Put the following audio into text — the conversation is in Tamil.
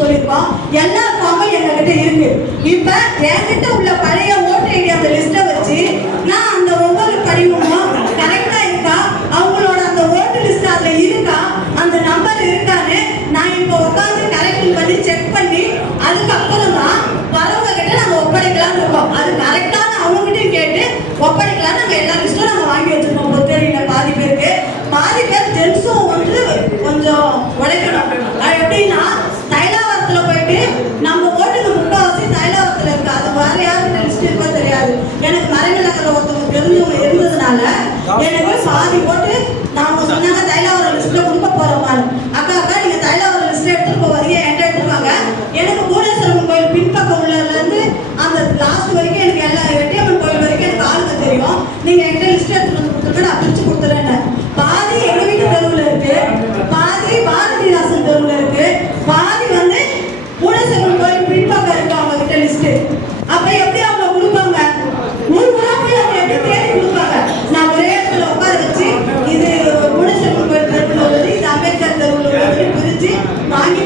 சொல்லியிருக்கோம். எல்லா ஃபார்மும் எங்ககிட்ட இருக்கு. இப்ப என்கிட்ட உள்ள பழைய ஓட்டர் ஐடி அந்த லிஸ்ட்டை வச்சு நான் அந்த ஒவ்வொரு படிவமும் கரெக்டா இருக்கா, அவங்களோட அந்த ஓட்டு லிஸ்ட் அதுல இருக்கா, அந்த நம்பர் இருக்கான்னு நான் இப்போ உட்காந்து கரெக்ஷன் பண்ணி செக் பண்ணி அதுக்கப்புறம் தான் வரவங்க கிட்ட நாங்க ஒப்படைக்கலாம்னு இருக்கோம். அது கரெக்டான அவங்ககிட்டயும் கேட்டு ஒப்படைக்கலாம். நாங்க எல்லா லிஸ்ட்டும் நாங்க வாங்கி வச்சிருக்கோம். பொத்தேரியில பாதி பேருக்கு, பாதி பேர் ஜென்ஸும் வந்து கொஞ்சம் உழைக்கணும். அது எப்படின்னா தைலாவரத்துல போயிட்டு நம்ம ஓட்டுக்கு முக்கால்வாசி தைலாவரத்துல இருக்கு. அது வேற யாருக்கு லிஸ்ட் இருக்கோ தெரியாது. எனக்கு மறைநிலங்கள்ல ஒருத்தவங்க தெரிஞ்சவங்க இருந்ததுனால எனக்கு பாதி போட்டு நாம சொன்னாங்க தைலாவரம் லிஸ்ட்ல கொடுக்க போறோம். அக்கா நீங்க தைலாவரம் லிஸ்ட்ல எடுத்துட்டு போவாதீங்க, என்கிட்ட எடுத்துருவாங்க. எனக்கு பூனேஸ்வரம் கோயில் பின்பக்கம் உள்ளதுல இருந்து அந்த லாஸ்ட் வரைக்கும் எனக்கு எல்லா எட்டியம்மன் கோயில் வரைக்கும் எனக்கு ஆளுங்க தெரியும். நீங்க என்கிட்ட லிஸ்ட் எடுத்துட்டு வந்து கொடுத்துருக்க, நான் பிரிச்சு கொடுத்துறேன். பாதி எங்க வீட்டு தெருவுல இருக்கு, பாதி பாரதிதாசன் தெருவுல இருக்கு, பாதி வந்து பூனேஸ்வரம் கோயில் பின்பக்கம் இருக்கு அவங்க கிட்ட லிஸ்ட். அப்ப எப்படி அவங்க கொடுப்பாங்க? ஊர் ஊரா போய் அவங்க எப்படி தேடி கொடுப்பாங்க? நான் ஒரே இடத்துல உட்கார வச்சு இது பூனேஸ்வரம் கோயில் தெருவுல உள்ளது, இது அம்பேத்கர் தெருவுல உள்ளது பிரிச்சு வாங்கி